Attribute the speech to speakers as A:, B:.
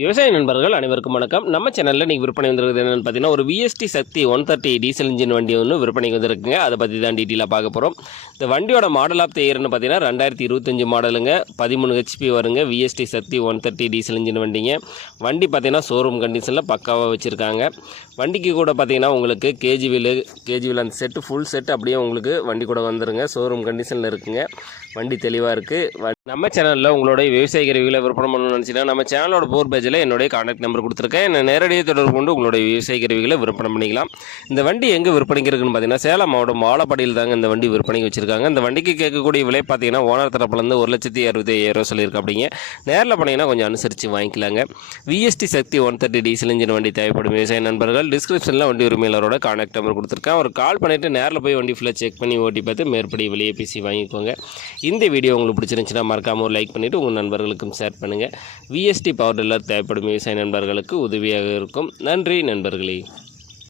A: விவசாய நண்பர்கள் அனைவருக்கும் வணக்கம். நம்ம சேனலில் நீங்கள் விற்பனை வந்துருக்குது என்னென்னு பார்த்தீங்கன்னா ஒரு VST Shakti one thirty diesel engine வண்டி ஒன்று விற்பனைக்கு வந்திருக்குங்க. அதை பற்றி தான் டீட்டெயிலாக பார்க்க போகிறோம் இந்த வண்டியோட மாடல் ஆஃப் த இயர்னு பார்த்தீங்கன்னா ரெண்டாயிரத்தி இருபத்தஞ்சு மாடலுங்க பதிமூணு ஹெச்பி வருங்க. VST Shakti one thirty diesel engine வண்டிங்க. வண்டி பார்த்தீங்கன்னா ஷோரூம் கண்டிஷனில் பக்காவாக வச்சுருக்காங்க. வண்டிக்கு கூட பார்த்தீங்கன்னா உங்களுக்கு கேஜி வீலு கேஜி வீல் அந்த செட்டு ஃபுல் செட் அப்படியே உங்களுக்கு வண்டி கூட வந்துருங்க. ஷோரூம் கண்டிஷனில் இருக்குங்க. வண்டி தெளிவாக இருக்குது நம்ம சேனலில் உங்களுடைய விவசாய கருவிகளை விற்பனை பண்ணணும்னு நினச்சிங்கன்னா நம்ம சேனலோட போர் பேஜில் என்னுடைய கான்டாக்ட் நம்பர் கொடுத்துருக்கேன். என்னை நேரடியாக தொடர்பு கொண்டு உங்களுடைய விவசாய கருவிகளை விற்பனை பண்ணிக்கலாம். இந்த வண்டி எங்கே விற்பனைக்கு இருக்குன்னு பார்த்தீங்கன்னா சேலம் மாவட்டம் வாழப்பாடியில் தாங்க இந்த வண்டி விற்பனைக்கு வச்சிருக்காங்க. இந்த வண்டிக்கு கேட்கக்கூடிய விலை பார்த்தீங்கன்னா ஓனர் தரப்புலேருந்து ஒரு லட்சத்தி அறுபத்தி ஐயாயிரம் சொல்லியிருக்கா அப்படிங்க நேரில் போனீங்கன்னா கொஞ்சம் அனுசரித்து வாங்கிக்கலாங்க. VST Shakti one thirty diesel engine வண்டி தேவைப்படும். விவசாய நண்பர்கள் டிஸ்கிரிப்ஷனில் வண்டி உரிமையாளரோட கான்டாக்ட் நம்பர் கொடுத்துருக்கேன். ஒரு கால் பண்ணிவிட்டு நேரில் போய் வண்டி ஃபுல்லாக செக் பண்ணி ஓட்டி பார்த்து மேற்படி விலையை பேசி வாங்கிக்கோங்க. இந்த வீடியோ உங்களுக்கு பிடிச்சிருந்துச்சுன்னா மறக்காமல் ஒரு லைக் பண்ணிவிட்டு உங்கள் நண்பர்களுக்கும் ஷேர் பண்ணுங்கள் விஎஸ்டி பவர் டில்லர் தேவைப்படும் விவசாய நண்பர்களுக்கு உதவியாக இருக்கும். நன்றி நண்பர்களே.